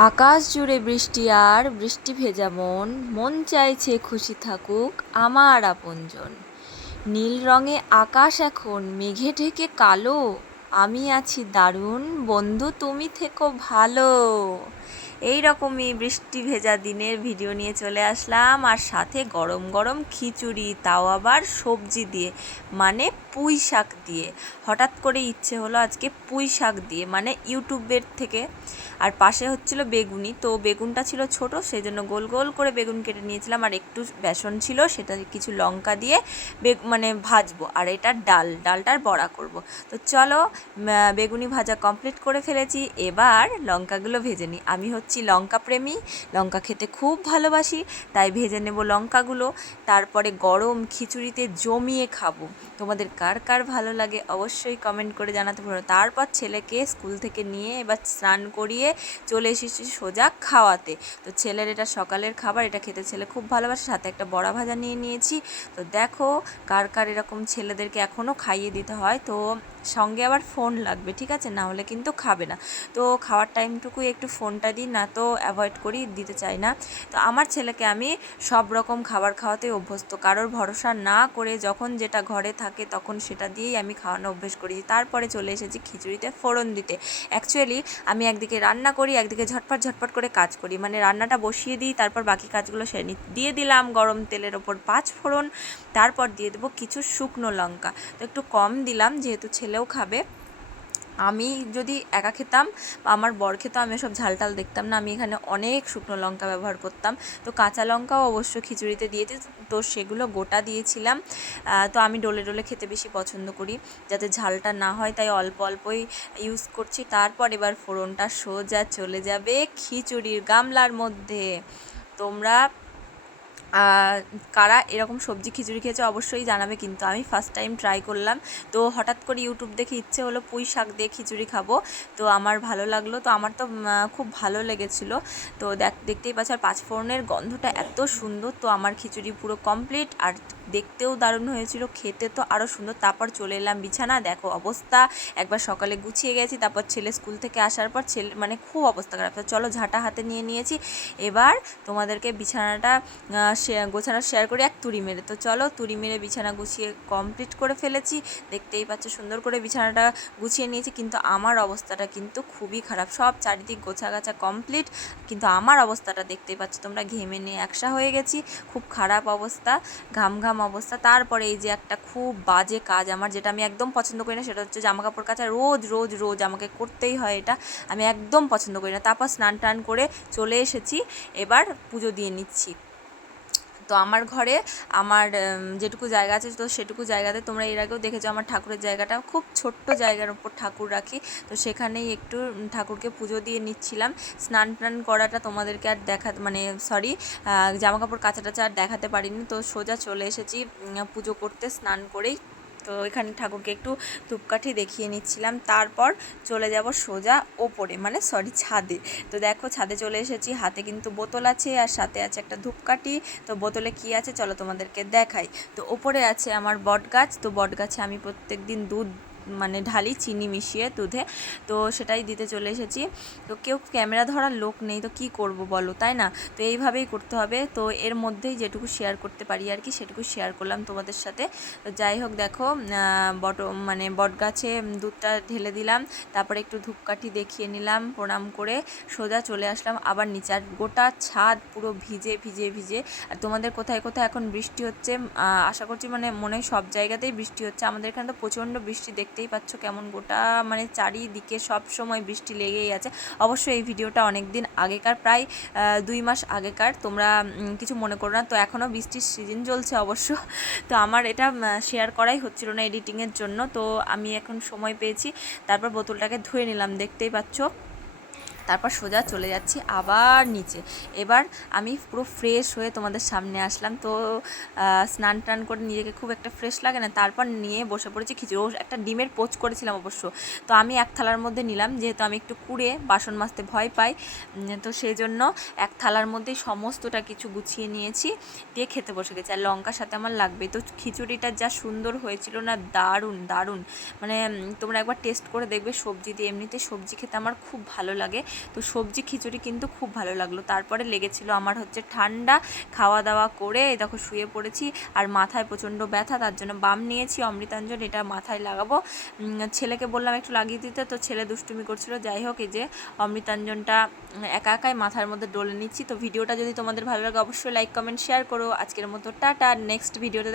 আকাশ জুড়ে বৃষ্টি আর বৃষ্টি ভেজা মন, মন চাইছে খুশি থাকুক আমার আপনজন। নীল রঙে আকাশ এখন মেঘে ঢেকে কালো, আমি আছি দারুণ, বন্ধু তুমি থেকো ভালো। এই রকমই বৃষ্টি ভেজা দিনের ভিডিও নিয়ে চলে আসলাম, আর সাথে গরম গরম খিচুড়ি, তাও আবার সবজি দিয়ে, মানে পুঁই শাক দিয়ে। হঠাৎ করে ইচ্ছে হলো আজকে পুঁই শাক দিয়ে, মানে ইউটিউবের থেকে। আর পাশে হচ্ছিল বেগুনি, তো বেগুনটা ছিল ছোট, সেই জন্য গোল গোল করে বেগুন কেটে নিয়েছিলাম, আর একটু বেসন ছিল, সেটা কিছু লঙ্কা দিয়ে মানে ভাজবো, আর এটা ডালটার বড়া করব। তো চলো, বেগুনি ভাজা কমপ্লিট করে ফেলেছি, এবার লঙ্কাগুলো ভেজে নিই। আমি হচ্ছি লঙ্কা প্রেমী, লঙ্কা খেতে খুব ভালোবাসি, তাই ভেজে নেব লঙ্কাগুলো। তারপরে গরম খিচুড়িতে জমিয়ে খাবো। তোমাদের কার কার ভালো লাগে অবশ্যই কমেন্ট করে জানাতে পারো। তারপর ছেলেকে স্কুল থেকে নিয়ে এবার স্নান করিয়ে চলে এসেছি সোজা খাওয়াতে। তো ছেলের এটা সকালের খাবার, এটা খেতে ছেলে খুব ভালোবাসে, সাথে একটা বড়া ভাজা নিয়ে নিয়েছি। তো দেখো কার কার এরকম ছেলেদেরকে এখনও খাইয়ে দিতে হয়, তো সঙ্গে আবার ফোন লাগবে, ঠিক আছে, না হলে কিন্তু খাবে না। তো খাওয়ার টাইমটুকু একটু ফোনটা দিই, না তো অ্যাভয়েড করি, দিতে চাই না। তো আমার ছেলেকে আমি সব রকম খাবার খাওয়াতে অভ্যস্ত, কারোর ভরসা না করে যখন যেটা ঘরে থাকে তখন সেটা দিয়েই আমি খাওয়ানো অভ্যেস করেছি। তারপরে চলে এসেছি খিচুড়িতে ফোড়ন দিতে। অ্যাকচুয়ালি আমি একদিকে রান্না করি, একদিকে ঝটপট করে কাজ করি, মানে রান্নাটা বসিয়ে দিই, তারপর বাকি কাজগুলো সেরে নিই। দিয়ে দিলাম গরম তেলের ওপর 5 ফোড়ন, তারপর দিয়ে দেবো কিছু শুকনো লঙ্কা। তো একটু কম দিলাম যেহেতু ছেলেও খাবে। আমি যদি একা খেতাম বা আমার বর খেতাম, আমি সব ঝালটাল দেখতাম না, আমি এখানে অনেক শুকনো লঙ্কা ব্যবহার করতাম। তো কাঁচা লঙ্কাও অবশ্য খিচুড়িতে দিয়েছি, তো সেগুলো গোটা দিয়েছিলাম। তো আমি ডলে ডলে খেতে বেশি পছন্দ করি, যাতে ঝালটা না হয়, তাই অল্প অল্পই ইউজ করছি। তারপর এবার ফোড়নটা সোজা চলে যাবে খিচুড়ির গামলার মধ্যে। তোমরা কারা এরকম সবজি খিচুড়ি খেয়েছে অবশ্যই জানাবে, কিন্তু আমি ফার্স্ট টাইম ট্রাই করলাম। তো হঠাৎ করে ইউটিউব দেখে ইচ্ছে হলো পুঁই শাক দিয়ে খিচুড়ি খাবো, তো আমার ভালো লাগলো, তো আমার তো খুব ভালো লেগেছিলো। তো দেখতেই পাচ্ছ, আর পাঁচফোড়নের গন্ধটা এত সুন্দর, তো আমার খিচুড়ি পুরো কমপ্লিট, আর দেখতেও দারুণ হয়েছিল, খেতে তো আরও সুন্দর। তারপর চলে এলাম বিছানা, দেখো অবস্থা, একবার সকালে গুছিয়ে গেছি, তারপর ছেলে স্কুল থেকে আসার পর ছেলে মানে খুব অবস্থা খারাপ। তো চলো ঝাঁটা হাতে নিয়ে নিয়েছি, এবার তোমাদেরকে বিছানাটা গোছানো শেয়ার করি এক তুড়ি মেরে। তো চলো, তুড়ি মেরে বিছানা গুছিয়ে কমপ্লিট করে ফেলেছি, দেখতেই পাচ্ছ সুন্দর করে বিছানাটা গুছিয়ে নিয়েছি, কিন্তু আমার অবস্থাটা কিন্তু খুবই খারাপ। সব চারিদিক গোছাগাছা কমপ্লিট, কিন্তু আমার অবস্থাটা দেখতেই পাচ্ছ তোমরা, ঘেমে নিয়ে একসা হয়ে গেছি, খুব খারাপ অবস্থা, ঘাম ঘাম অবস্থা। তারপরে এই যে একটা খুব বাজে কাজ আমার, যেটা আমি একদম পছন্দ করি না, সেটা হচ্ছে জামা কাপড় কাচা। রোজ রোজ রোজ আমাকে করতেই হয়, এটা আমি একদম পছন্দ করি না। তারপর স্নান টান করে চলে এসেছি, এবার পুজো দিয়ে নিচ্ছি। তো আমার ঘরে আমার যেটুকু জায়গা আছে, তো সেটুকু জায়গাতে তোমরা এর আগেও দেখেছো আমার ঠাকুরের জায়গাটা খুব ছোট্ট জায়গার ওপর ঠাকুর রাখি, তো সেখানেই একটু ঠাকুরকে পুজো দিয়ে নিচ্ছিলাম। স্নান টান করাটা তোমাদেরকে আর মানে সরি, জামা কাপড় কাচা টাচা আর দেখাতে পারিনি, তো সোজা চলে এসেছি পুজো করতে স্নান করেই। তো এখানে ঠাকুরকে একটু ধূপকাঠি দেখিয়ে নিচ্ছিলাম, তারপর চলে যাব সোজা ওপরে, মানে সরি ছাদে। তো দেখো ছাদে চলে এসেছি, হাতে কিন্তু বোতল আছে, আর সাথে আছে একটা ধূপকাঠি। তো বোতলে কি আছে চলো তোমাদেরকে দেখাই। তো ওপরে আছে আমার বট গাছ, তো বট গাছে আমি প্রত্যেক দিন দুধ মানে ঢালি চিনি মিশিয়ে দুধে, তো সেটাই দিতে চলে এসেছি। তো কেউ ক্যামেরা ধরার লোক নেই, তো কি করব বলো, তাই না? তো এইভাবেই করতে হবে, তো এর মধ্যেই যেটুকু শেয়ার করতে পারি আর কি সেটুকু শেয়ার করলাম তোমাদের সাথে। তো যাই হোক, দেখো বট গাছে দুধটা ঢেলে দিলাম, তারপরে একটু ধূপকাঠি দেখিয়ে নিলাম, প্রণাম করে সোজা চলে আসলাম আবার নিচে। আর গোটা ছাদ পুরো ভিজে ভিজে ভিজে। আর তোমাদের কোথায় কোথায় এখন বৃষ্টি হচ্ছে আশা করছি, মানে মনে হয় সব জায়গাতেই বৃষ্টি হচ্ছে, আমাদের এখানে তো প্রচণ্ড বৃষ্টি, দেখতেই পাচ্ছ কেমন গোটা মানে চারিদিকে সব সময় বৃষ্টি লেগেই আছে। অবশ্যই এই ভিডিওটা অনেক দিন আগেকার, প্রায় 2 মাস আগেকার, তোমরা কিছু মনে করো না। তো এখনও বৃষ্টির সিজন চলছে অবশ্য, তো আমার এটা শেয়ার করাই হচ্ছিল না এডিটিংয়ের জন্য, তো আমি এখন সময় পেয়েছি। তারপর বোতলটাকে ধুয়ে নিলাম, দেখতেই পাচ্ছ। তারপর সোজা চলে যাচ্ছি আবার নিচে। এবার আমি পুরো ফ্রেশ হয়ে তোমাদের সামনে আসলাম। তো স্নান টান করে নিজেকে খুব একটা ফ্রেশ লাগে না, তারপর নিয়ে বসে পড়েছি খিচুড়ি। একটা ডিমের পোচ করেছিলাম অবশ্য, তো আমি এক থালার মধ্যে নিলাম, যেহেতু আমি একটু কুড়ে বাসন মাজতে ভয় পাই, তো সেই জন্য এক থালার মধ্যেই সমস্তটা কিছু গুছিয়ে নিয়েছি, দিয়ে খেতে বসে গেছি। আর লঙ্কার সাথে আমার লাগবে। তো খিচুড়িটা যা সুন্দর হয়েছিল না, দারুণ দারুণ, মানে তোমরা একবার টেস্ট করে দেখবে সবজি দিয়ে, এমনিতে সবজি খেতে আমার খুব ভালো লাগে। তো সবজি খিচুড়ি কিন্তু খুব ভালো লাগলো। তারপরে লেগেছিল আমার হচ্ছে ঠান্ডা, খাওয়া দাওয়া করে দেখো শুয়ে পড়েছি, আর মাথায় প্রচণ্ড ব্যথা, তার জন্য বাম নিয়েছি অমৃতাঞ্জন, এটা মাথায় লাগাবো। ছেলেকে বললাম একটু লাগিয়ে দিতে, তো ছেলে দুষ্টুমি করছিল। যাই হোক, এই যে অমৃতাঞ্জনটা একা একাই মাথার মধ্যে ডলে নিচ্ছি। তো ভিডিওটা যদি তোমাদের ভালো লাগে অবশ্যই লাইক কমেন্ট শেয়ার করো। আজকের মতো টাটা, নেক্সট ভিডিওতে